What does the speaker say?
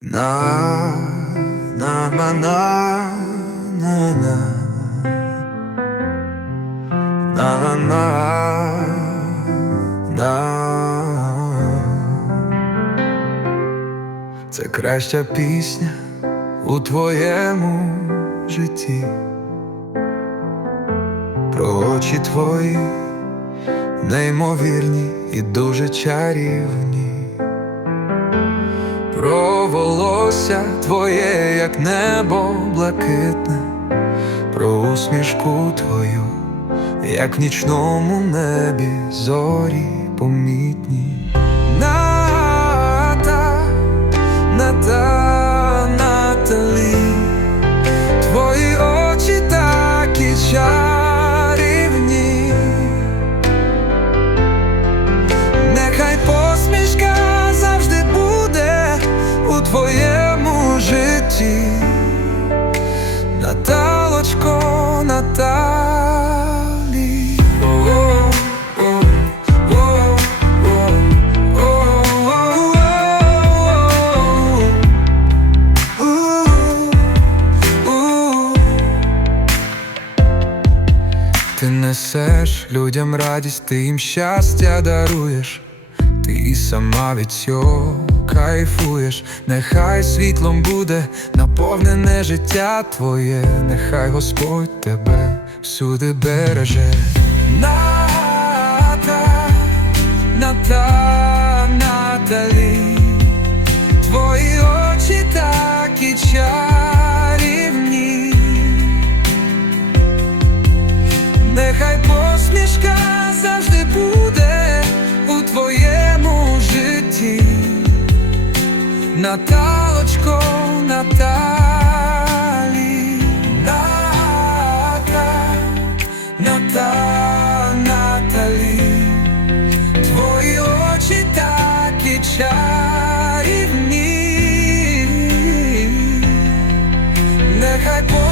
На на на на на на на на на Це краща пісня у твоєму житті. Про очі твої неймовірні і дуже чарівні. Про волосся твоє, як небо блакитне, про усмішку твою, як в нічному небі зорі помітні. Несеш людям радість, ти їм щастя даруєш, ти і сама від цього кайфуєш, нехай світлом буде наповнене життя твоє, нехай Господь тебе всюди береже. Ната, ната, нехай посмішка завжди буде у твоєму житті, Наталочко, Наталі, Ната, Ната, Наталі, твої очі такі чарівні, нехай посмішка